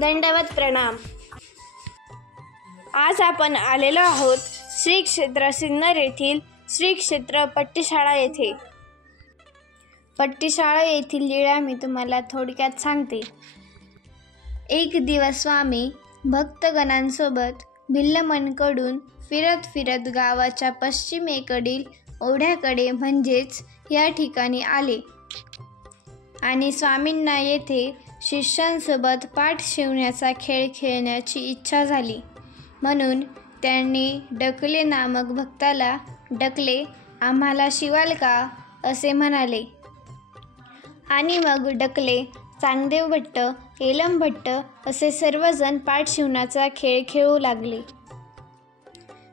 दंडवत प्रणाम। आज आपण आलेलो आहोत श्री क्षेत्र सिन्नर येथील श्री क्षेत्र पट्टीशाळा येथे। पट्टीशाळा येथील लीळा मी तुम्हाला थोडक्यात सांगते। एक दिवस स्वामी भक्तगणांसोबत भिल्लमणकडून फिरत फिरत गावाच्या पश्चिमेकडील ओढ्याकडे म्हणजेच या ठिकाणी आले आणि स्वामींना येथे शिष्यांसोबत पाठ शिवण्याचा खेळ खेळण्याची इच्छा झाली, म्हणून त्यांनी डकले नामक भक्ताला डकले आम्हाला शिवाल का असे म्हणाले आणि मग डकले चांगदेव भट्ट येलम भट्ट असे सर्वजण पाठ शिवण्याचा खेळ खेळू लागले।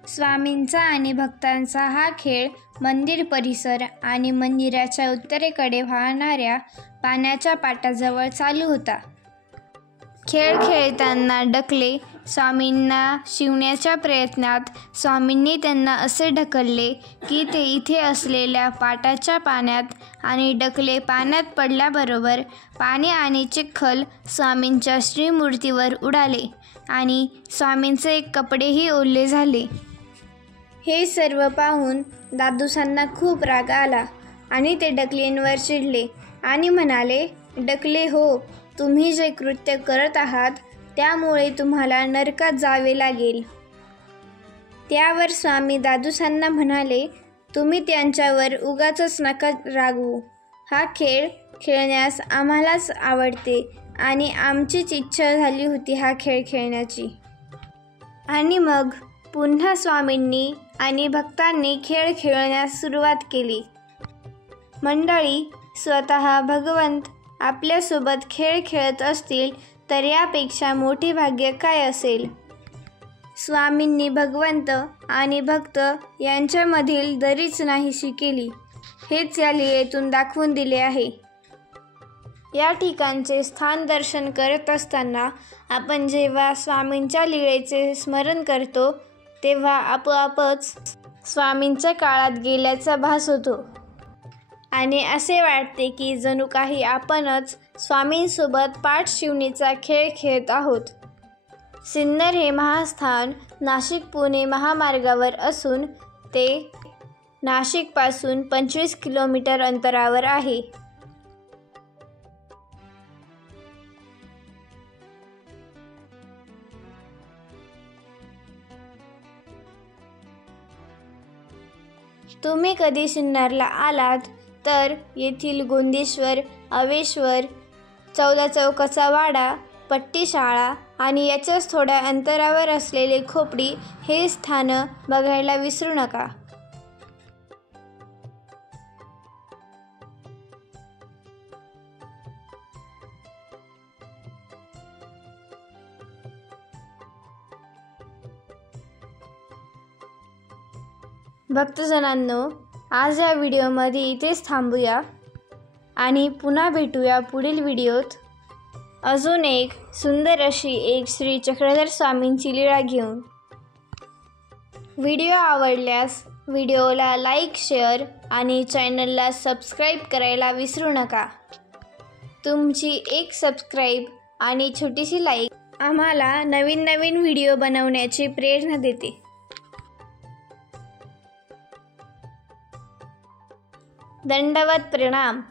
स्वामींचा आणि भक्तांचा हा खेळ मंदिर परिसर आणि मंदिराच्या उत्तरेकडे वाहणाऱ्या पाण्याच्या पाटाजवळ चालू होता। खेळ खेळताना डकले स्वामींना शिवण्याच्या प्रयत्नात स्वामींनी त्यांना असे ढकलले की ते इथे असलेल्या पाटाच्या पाण्यात आणि डकले पाण्यात पडल्याबरोबर पाणी आणि चिखल स्वामींच्या श्रीमूर्तीवर उडाले आणि स्वामींचे कपडेही ओले झाले। हे सर्व पाहून दादूसांना खूप राग आला आणि ते डकलेंवर चिडले आणि म्हणाले, डकले हो, तुम्ही जे कृत्य करत आहात त्यामुळे तुम्हाला नरकात जावे लागेल। त्यावर स्वामी दादूसांना म्हणाले, तुम्ही त्यांच्यावर उगाचच नका रागवू। हा खेळ खेळण्यास आम्हालाच आवडते आणि आमचीच इच्छा झाली होती हा खेळ खेळण्याची। आणि मग पुन्हा स्वामींनी आणि भक्तांनी खेळ खेळण्यास सुरुवात केली। मंडळी, स्वतः भगवंत आपल्यासोबत खेळ खेळत असतील तर यापेक्षा मोठे भाग्य काय असेल। स्वामींनी भगवंत आणि भक्त यांच्यामधील दरीच नाहीशी केली, हेच या लीळेतून दाखवून दिले आहे। या ठिकाणचे स्थान दर्शन करत असताना आपण जेव्हा स्वामींच्या लीळेचे स्मरण करतो तेव्हा आपोआपच स्वामींच्या काळात गेल्याचा भास होतो आणि असे वाटते की जणू काही आपणच स्वामींसोबत पाठ शिवणीचा खेळ खेळत आहोत। सिन्नर हे महास्थान नाशिक पुणे महामार्गावर असून ते नाशिकपासून 25 किलोमीटर अंतरावर आहे। तुम्ही कधी सिन्नरला आलात तर येथील गोंदेश्वर, अवेश्वर, 14 चौकाचा वाडा, पट्टीशाळा आणि याच्याच थोड्या अंतरावर असलेले खोपडी हे स्थान बघायला विसरू नका। भक्तजनांनो, आज या व्हिडिओमध्ये इथेच थांबूया आणि पुन्हा भेटूया पुढील व्हिडिओत अजून एक सुंदर अशी एक श्री चक्रधर स्वामींची लीळा घेऊन। व्हिडिओ आवडल्यास व्हिडिओला लाईक, शेअर आणि चॅनलला सबस्क्राईब करायला विसरू नका। तुमची एक सबस्क्राईब आणि छोटीशी लाईक आम्हाला नवीन नवीन व्हिडिओ बनवण्याची प्रेरणा देते। दंडवत प्रणाम।